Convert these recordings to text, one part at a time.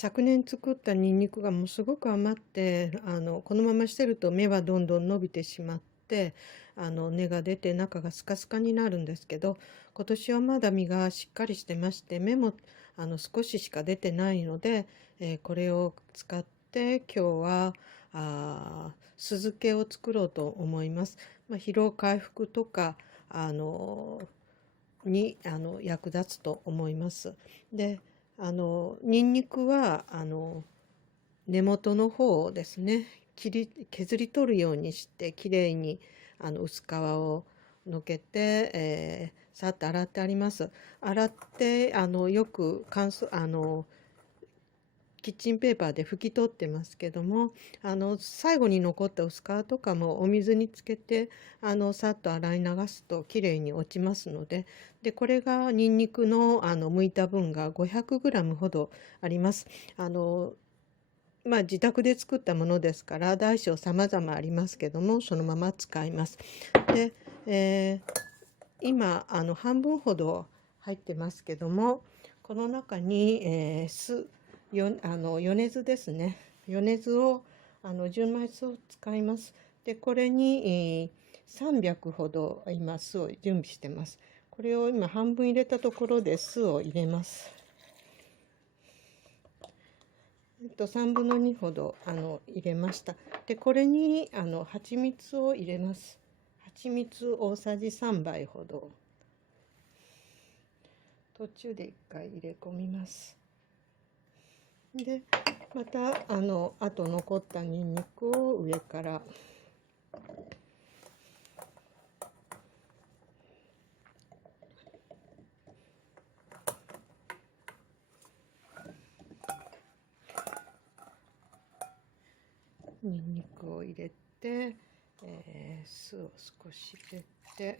昨年作ったニンニクがもうすごく余って、このまましてると芽はどんどん伸びてしまって、根が出て中がスカスカになるんですけど、今年はまだ実がしっかりしてまして、芽も少ししか出てないので、これを使って今日は酢漬けを作ろうと思います。疲労回復とかに役立つと思います。で、ニンニクは根元の方をですね、削り取るようにしてきれいに薄皮をのけて、さっと洗ってあります。洗ってよく乾燥キッチンペーパーで拭き取ってますけども、最後に残った薄皮とかもお水につけてさっと洗い流すときれいに落ちますので、これがニンニクの剥いた分が 500g ほどあります。自宅で作ったものですから大小様々ありますけども、そのまま使います。で、今半分ほど入ってますけども、この中に、米酢ですね。米酢を純米酢を使います。でこれに、300ほど今酢を準備してます。これを今半分入れたところで酢を入れます。3分の2ほど入れました。でこれに蜂蜜を入れます。蜂蜜大さじ3杯ほど。途中で1回入れ込みます。でまたあと残ったニンニクを上からニンニクを入れて、酢を少し入れて、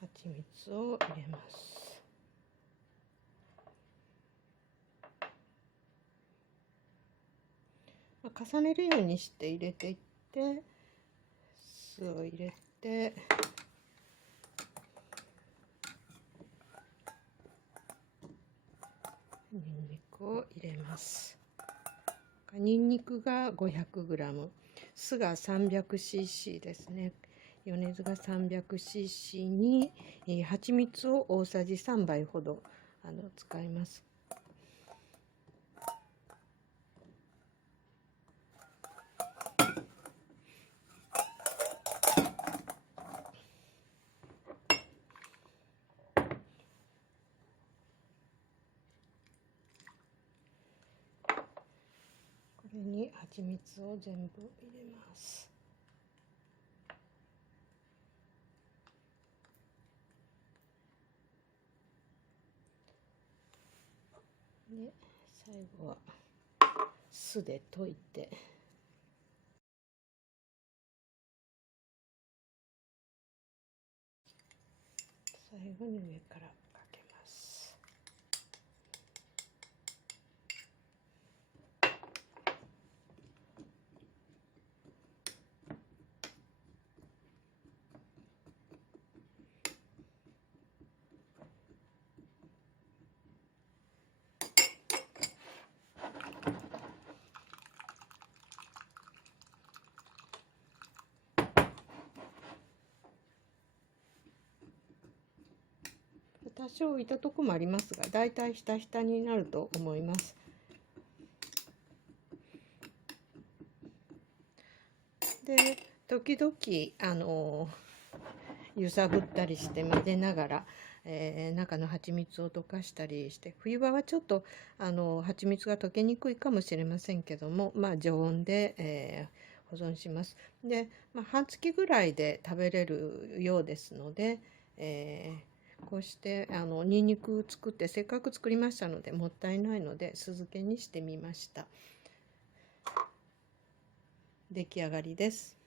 蜂蜜を入れます。重ねるようにして入れていって、酢を入れて、ニンニクを入れます。ニンニクが 500g、酢が 300cc ですね。米酢が 300cc に、蜂蜜を大さじ3杯ほど使います。これに蜂蜜を全部入れます。で最後は酢で溶いて、最後に上からかけます。多少浮いたとこもありますが、だいたいひたひたになると思います。で時々揺さぶったりして混ぜながら、中の蜂蜜を溶かしたりして、冬場はちょっと蜂蜜が溶けにくいかもしれませんけども、常温で、保存します。で、半月ぐらいで食べれるようですので、こうしてニンニク作って、せっかく作りましたのでもったいないので酢漬けにしてみました。出来上がりです。